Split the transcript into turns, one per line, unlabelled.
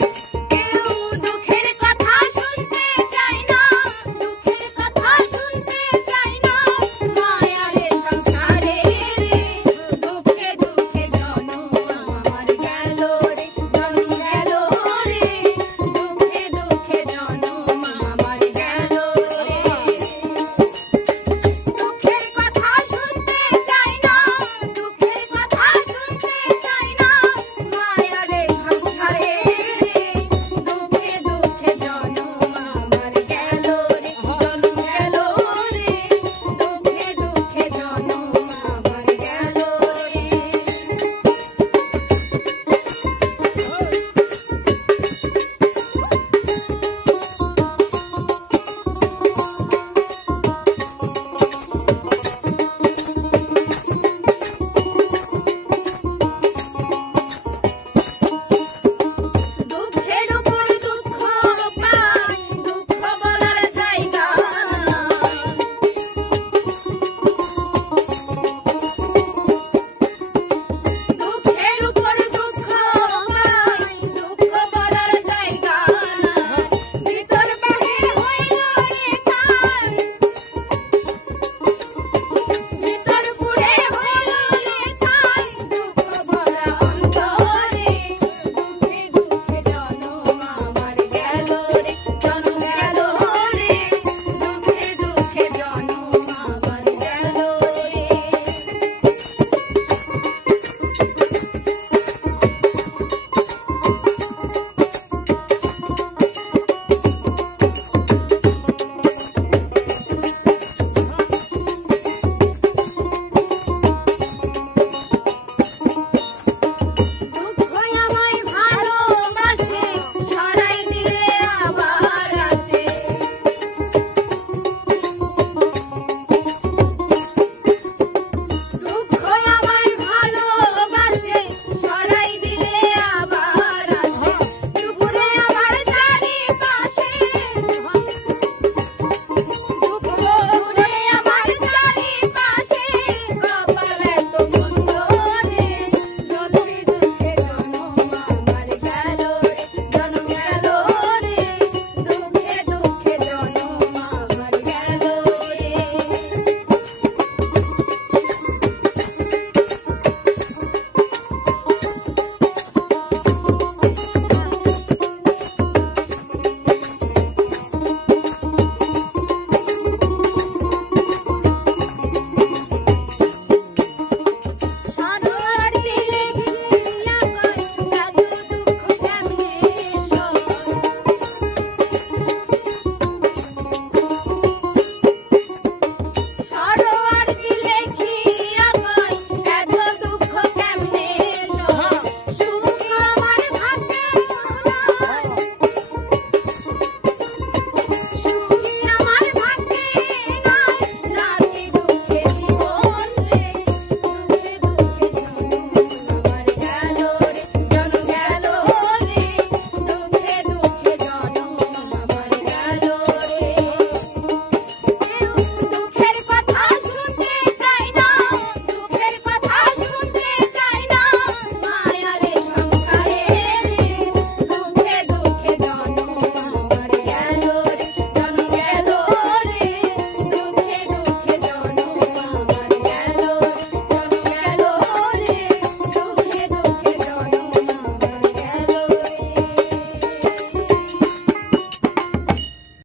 you